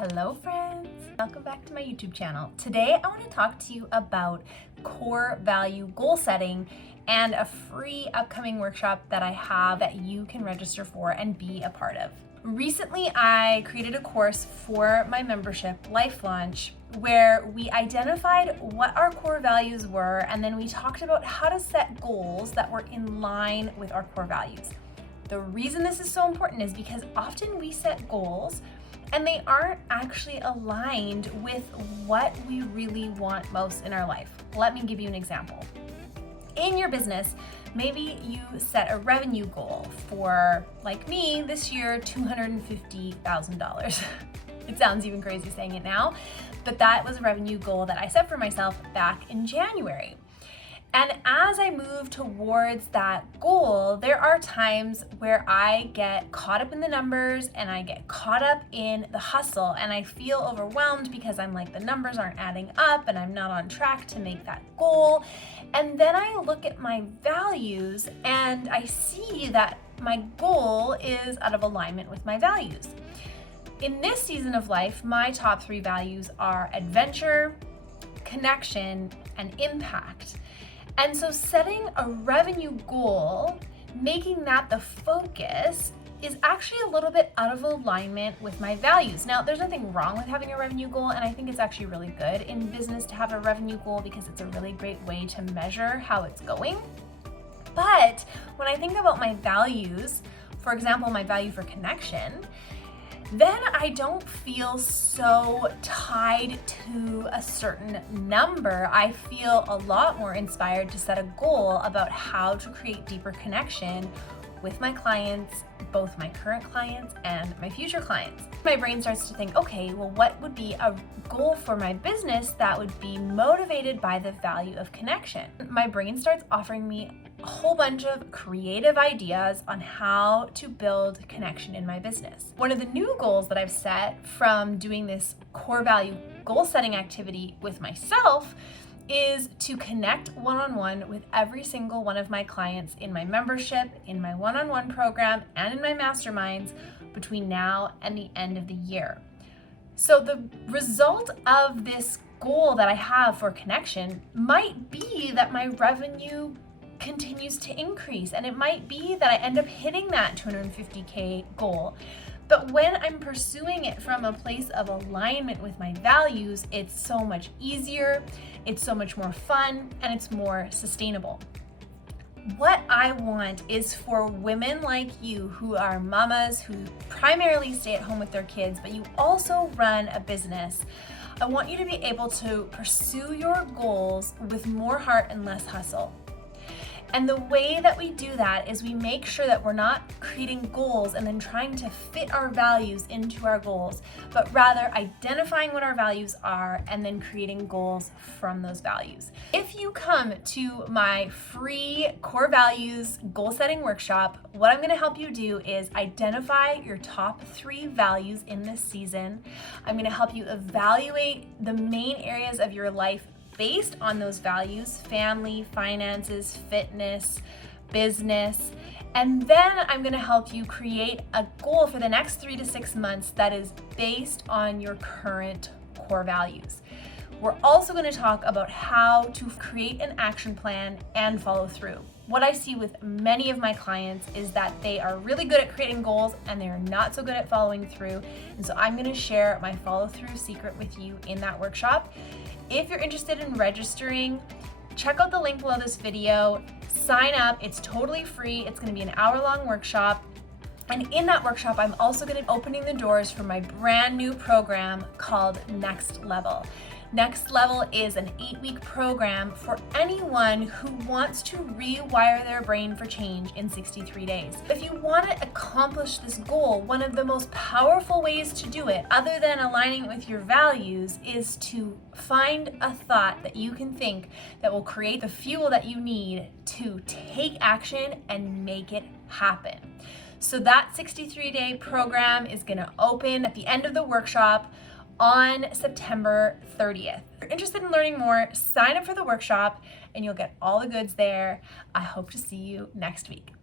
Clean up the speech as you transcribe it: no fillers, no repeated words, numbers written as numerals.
Hello friends! Welcome back to my YouTube channel. Today I want to talk to you about core value goal setting and a free upcoming workshop that I have that you can register for and be a part of. Recently I created a course for my membership, Life Launch, where we identified what our core values were and then we talked about how to set goals that were in line with our core values. The reason this is so important is because often we set goals and they aren't actually aligned with what we really want most in our life. Let me give you an example. In your business, maybe you set a revenue goal for, like me, this year, $250,000. It sounds even crazy saying it now, but that was a revenue goal that I set for myself back in January. And as I move towards that goal, there are times where I get caught up in the numbers and I get caught up in the hustle and I feel overwhelmed because I'm like, the numbers aren't adding up and I'm not on track to make that goal. And then I look at my values and I see that my goal is out of alignment with my values. In this season of life, my top 3 values are adventure, connection, and impact. And so setting a revenue goal, making that the focus, is actually a little bit out of alignment with my values. Now, there's nothing wrong with having a revenue goal, and I think it's actually really good in business to have a revenue goal because it's a really great way to measure how it's going. But when I think about my values, for example, my value for connection, then I don't feel so tied to a certain number. I feel a lot more inspired to set a goal about how to create deeper connection with my clients, both my current clients and my future clients. My brain starts to think, okay, well, what would be a goal for my business that would be motivated by the value of connection? My brain starts offering me a whole bunch of creative ideas on how to build connection in my business. One of the new goals that I've set from doing this core value goal setting activity with myself is to connect one-on-one with every single one of my clients in my membership, in my one-on-one program, and in my masterminds between now and the end of the year. So the result of this goal that I have for connection might be that my revenue continues to increase, and it might be that I end up hitting that 250K goal. But when I'm pursuing it from a place of alignment with my values, it's so much easier, it's so much more fun, and it's more sustainable. What I want is for women like you who are mamas who primarily stay at home with their kids, but you also run a business. I want you to be able to pursue your goals with more heart and less hustle. And the way that we do that is we make sure that we're not creating goals and then trying to fit our values into our goals, but rather identifying what our values are and then creating goals from those values. If you come to my free core values goal setting workshop, what I'm going to help you do is identify your top 3 values in this season. I'm going to help you evaluate the main areas of your life based on those values: family, finances, fitness, business. And then I'm going to help you create a goal for the next 3 to 6 months that is based on your current core values. We're also going to talk about how to create an action plan and follow through. What I see with many of my clients is that they are really good at creating goals and they are not so good at following through. And so I'm going to share my follow through secret with you in that workshop. If you're interested in registering, check out the link below this video, sign up, it's totally free. It's gonna be an hour-long workshop. And in that workshop, I'm also gonna be opening the doors for my brand new program called Next Level. Next Level is an 8-week program for anyone who wants to rewire their brain for change in 63 days. If you want to accomplish this goal, one of the most powerful ways to do it, other than aligning it with your values, is to find a thought that you can think that will create the fuel that you need to take action and make it happen. So that 63-day program is going to open at the end of the workshop on September 30th. If you're interested in learning more, sign up for the workshop and you'll get all the goods there. I hope to see you next week.